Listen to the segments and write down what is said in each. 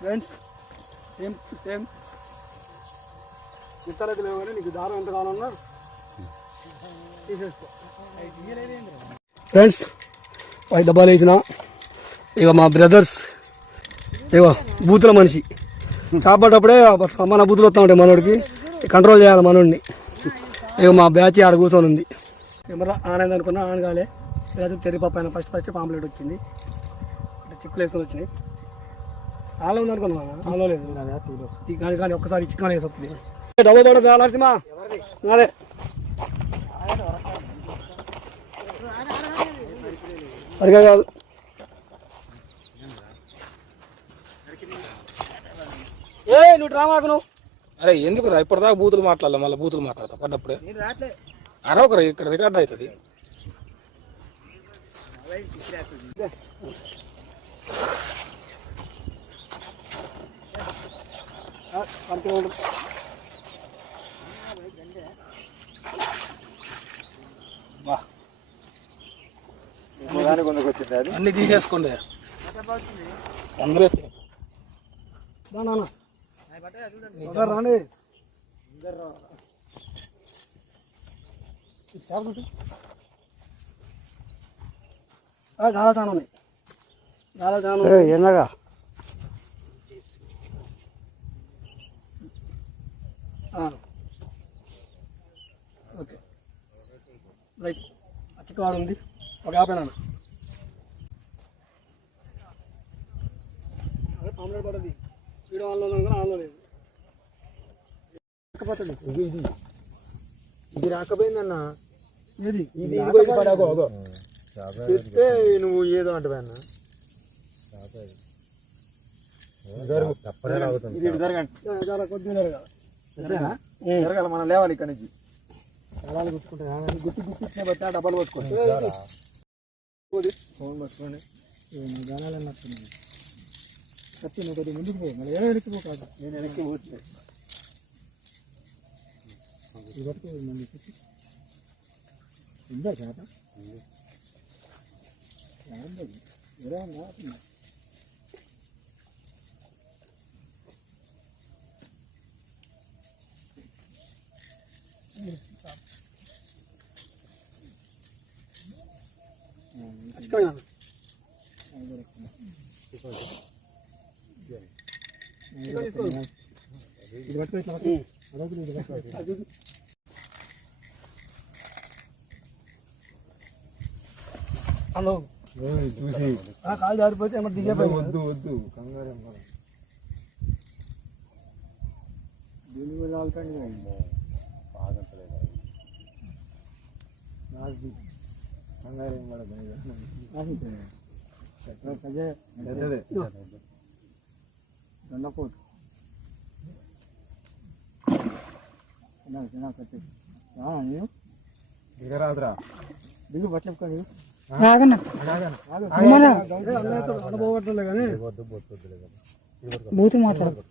Friends same same ఇతరులకు లేవు కానీ నీకు దారం ఎంత కావాలన్నా తీసేసుకో. ఫ్రెండ్స్ 5 డబ్బాలు వేసిన. ఇక మా బ్రదర్స్ ఇక బూతుల మనిషి చాపేటప్పుడే మన బూతులు వస్తూ ఉంటాయి. మనోడికి కంట్రోల్ చేయాలి మనోడిని. ఇక మా బ్యాచ్ ఆడ కూర్చొని ఉంది. కెమెరా ఆన్ అయింది అనుకున్నా, ఆన్ కాలే. లేదా తెరిపప్పు అయినా ఫస్ట్ పాంప్లెట్ వచ్చింది. అంటే చిక్కులు వేసుకొని వచ్చినాయి. ఆలో ఉంది అనుకున్నా, ఆలో లేదు కానీ ఒక్కసారి చికెన్ వేసి వస్తుంది. డబ్బు పడదు నరసింహ అదే సరిగా కాదు. నువ్వు డ్రామాకు నువ్వు. అరే ఎందుకు రా ఇప్పటిదాకా బూతులు మాట్లాడాలి, మళ్ళీ బూతులు మాట్లాడతా పడ్డప్పుడే అరవకరా, ఇక్కడ రికార్డ్ అవుతుంది. అన్ని తీసేసుకోండి అందరూ రాండి. గాలచానం ఉన్నాయి, గాలచానం ఎన్నగా. Okay right. చిక్కవాడు ఉంది ఒక యాభై నాన్న. అదే పాంప్లెట్ పడుతుంది. వీడియో ఆన్లో ఉందనుకుని ఆన్లో లేదు. ఇది రాకపోయిందన్న. ఏది ఇది చెప్తే నువ్వు ఏదో అంటే అన్న జరగాల. మనం లేవాలి ఇక్కడ నుంచి. చాలా గుర్తుకుంటా గుర్తు గుర్తించిన బట్టి ఆ డబ్బాలు పట్టుకోండి. ఫోన్ పట్టుకోండి. గానాలు నచ్చుతున్నాను కత్తి నువ్వు కొద్దిగా ముందుకు పోయి మళ్ళీ ఎలా వెనక్కి కాదు. నేను వెనక్కి పోతుంది ఇది పట్టుకో. మళ్ళీ ఉందా చేత ఎలా ఉందా? హలో చూసి కాలు జారిపోతే ఏమన్నా దిగేపోయి. వద్దు వద్దు కంగారు దీని మీద ఆల్కండి దండపోటు దిగరాదురా. దిగు బట్టలు కానీ బూతు మాట్లాడు.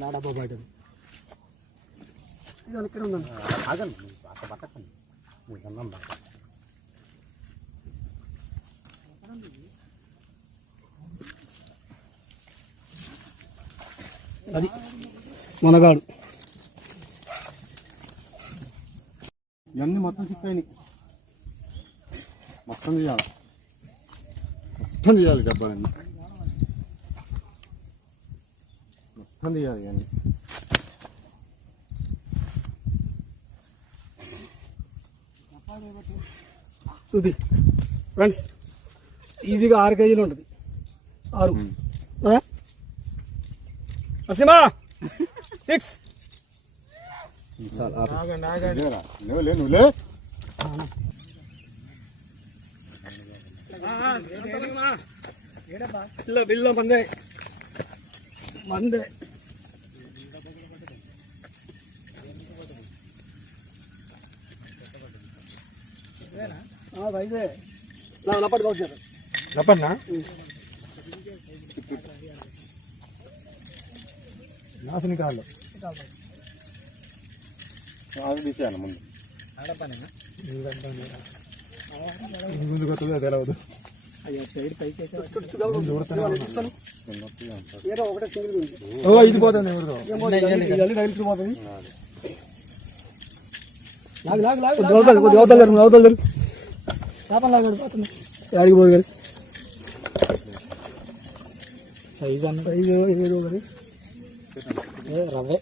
నా డబ్బా బయట ఇక్కడ ఉందండి. అది మనగాడు. ఇవన్నీ మొత్తం చిక్కాయి. మొత్తం తీయాలి, మొత్తం తీయాలి. డబ్బాలన్నీ మొత్తం తీయాలి. ఇవన్నీ చూపి ఫ్రెండ్స్. ఈజీగా 6 కేజీలు ఉంటుంది. 6 నరసింహ 6. నువ్వులే బిల్ల మందే మందే. వైదే లప్పటి బాగు చేద్దాం. చెప్పన్నా నాసుని కాళ్ళు తీసేయాలి ముందు. ముందు కొత్తగా తెలవదు. ఏదో ఒకటే సింగిల్ ఉంది. ఇది పోతుంది ఎవరిదో పోతుంది. కొద్దిగా అవతల చేపలు లాగాడు పోతుంది. యాడికి పోదు కానీ సైజు అన్న సైజు ఏదో కానీ రవ్వే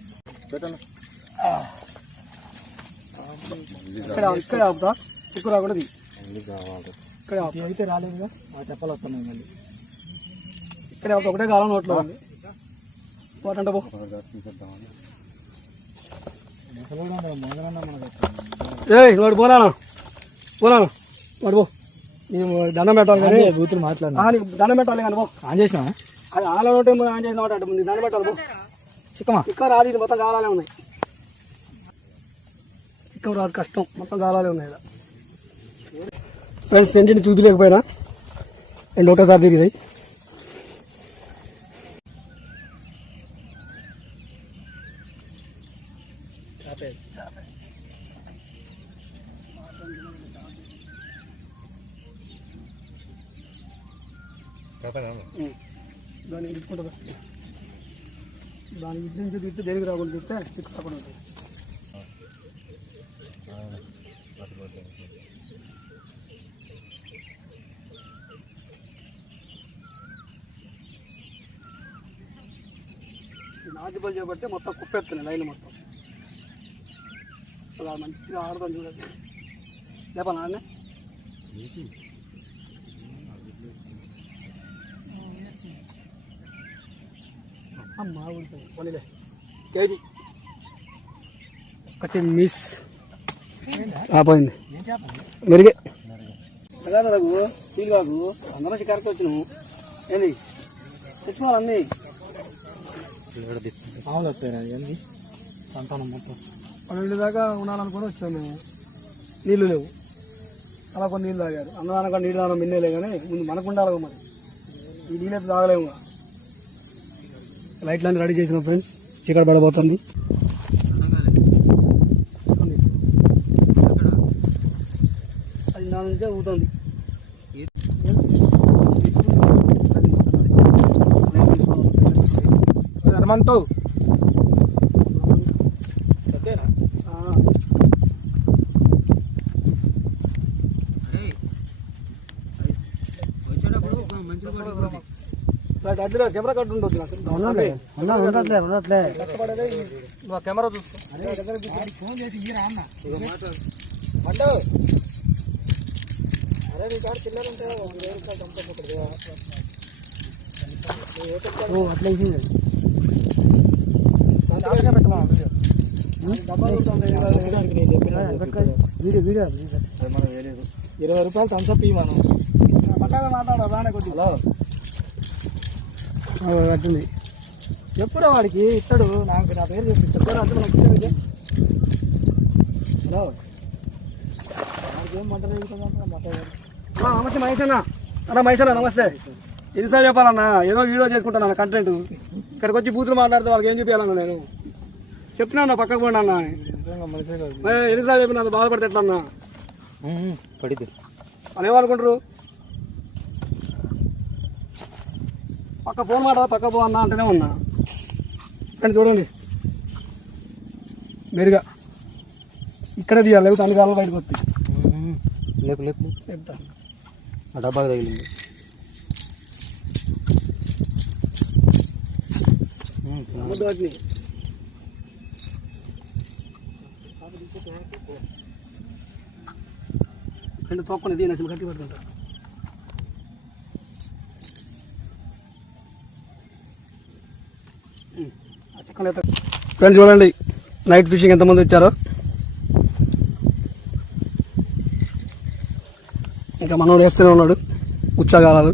ఇక్కడ ఆపుతా. ఇక్కడ రాకూడదు. ఇక్కడ అయితే రాలేదుగా. మా చెప్పలు వస్తున్నాయి మళ్ళీ. ఇక్కడ ఒకటే కాలం నోట్లో ఉంది. పోతంట పో. వాడు పోనాను వాడు పో. నేను దండం పెట్టాలి కానీ బూతులు మాట్లాడి దండం పెట్టాలి కానీ పో. ఆన్ చేసినా అది ఆలో ఆన్ చేసిన మాట ముందు దండం పెట్టాలి పో. చిక్కమా చిక్క రాదు. ఇది మొత్తం గాలాలే ఉన్నాయి. చిక్కం రాదు, కష్టం. మొత్తం గాలాలే ఉన్నాయి. ఫ్రెండ్స్ రెండింటిని చూపించలేకపోయినా రెండు ఒకసారి తిరిగినాయి. దానికి తీసుకుంటుందా? దానికి ఇచ్చి తిస్తే దేనికి రాకుండా తిస్తే చిక్కు రాకుండా ఉంటుంది. నాటిబల్ చేపడితే మొత్తం కుప్పెత్తున్నాయి లైన్ మొత్తం. అలా మంచిగా ఆడుతాను చూడండి. లేపా నాన్న అమ్మా ఉంటుంది పోనీలే. కేజీ ఒకటి మిస్ పోయింది. మెరుగే రఘు ఫీల్ కాదు. అందరూ షికారుకి వచ్చినాము. ఏంది తెచ్చుకోవాలన్నీ ఆవులు వస్తాయి. ఏంది సంతానం మొత్తం 12 దాకా ఉండాలనుకుని వచ్చాము మేము. నీళ్ళు లేవు. అలా కొన్ని నీళ్ళు తాగారు. అన్నదానక నీళ్ళు దానం మిన్నేలే కానీ ముందు మనకు ఉండాలి మరి. ఈ నీళ్ళైతే తాగలేము. లైట్లన్నీ రెడీ చేసిన ఫ్రెండ్స్. చీకటి పడబోతుంది. అది నా నుంచే ఊతుంది. హనుమంతు అద్దెలో కెమెరా కట్టు ఉండొద్దు. కెమెరా ఫోన్ చేసి మీరా అన్న అరే నీ కాడ చిల్లరంటే అట్లా వీడియో 20 రూపాయలు థమ్స్అప్ ఇవి మనం పట్టాగా మాట్లాడాలి. కొద్దిగా అట్టుంది చెప్పురా వాడికి ఇస్తాడు. నాకు నా పేరు చెప్పి చెప్పారు. అంత హలో వాడికి ఏం నమస్తే మహేష్ అన్న. అన్నా మహేష్ అన్న నమస్తే. ఎన్నిసార్లు చెప్పాలన్నా? ఏదో వీడియో చేసుకుంటాను కంటెంట్. ఇక్కడికి వచ్చి బూతులు మాట్లాడితే వాళ్ళకి ఏం చెప్పాలన్నా? నేను చెప్తున్నా పక్కకు పోండి అన్న. ఎన్నిసార్లు చెప్పిన అంత బాధపడితే ఎట్లా అన్నా? పడితే అని ఏమనుకుంటారు? పక్క ఫోన్ మాట పక్క పో అన్నా అంటేనే ఉన్నా. కానీ చూడండి మెరుగా ఇక్కడే తీయాలి. లేకపోతే అన్ని కాలం బయటకు వస్తాయి. చెప్తా డబ్బాకి తగిలింది. వాటిని రెండు తోక్కుని నచ్చిన గట్టి పడుతుంటారు. ఫ్రెండ్స్ చూడండి నైట్ ఫిషింగ్ ఎంతమంది వచ్చారో. ఇంకా మనోడు వేస్తూనే ఉన్నాడు ఉచ్చగాలాలు.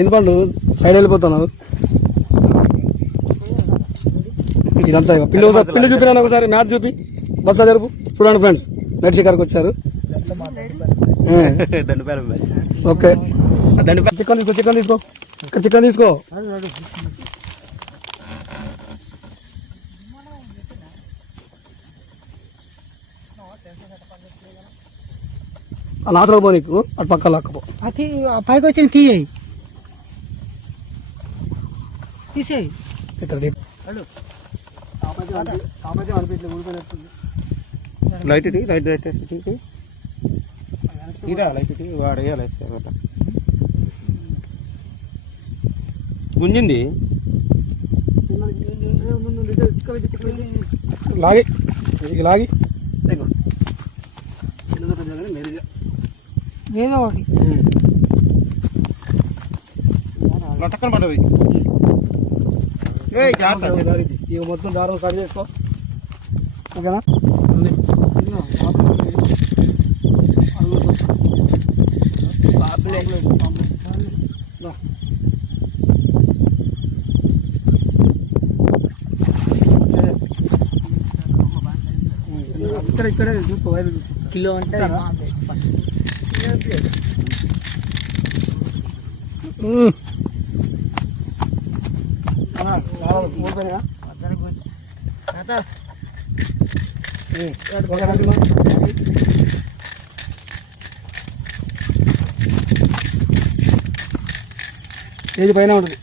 ఎందుకంటే సైడ్ వెళ్ళిపోతున్నావు. ఇదంతా పిండి చూపినా ఒకసారి మ్యాచ్ చూపి బస్తా జరుపు. చూడండి ఫ్రెండ్స్ నైట్ షికార్కి వచ్చారు. ఓకే చికెన్ తీసుకో, చికెన్ తీసుకో, ఇక్కడ చికెన్ తీసుకో. నాతో పో, నీకు అటు పక్క లాక్కపో. పైకి వచ్చిన తీసేయి. ఇక్కడ లైట్ ఇదా లైట్ వాడేయాలి గుంజింది లాగి లాగి ఏదో ఒకటి లటక్కన పడవి ఇక మొత్తం దారం సరి చేసుకో. ఓకేనా? ఇక్కడే చూసుకో, వైపు చూసుకో. కిలో అంటే ఏది పైన ఉంటుంది.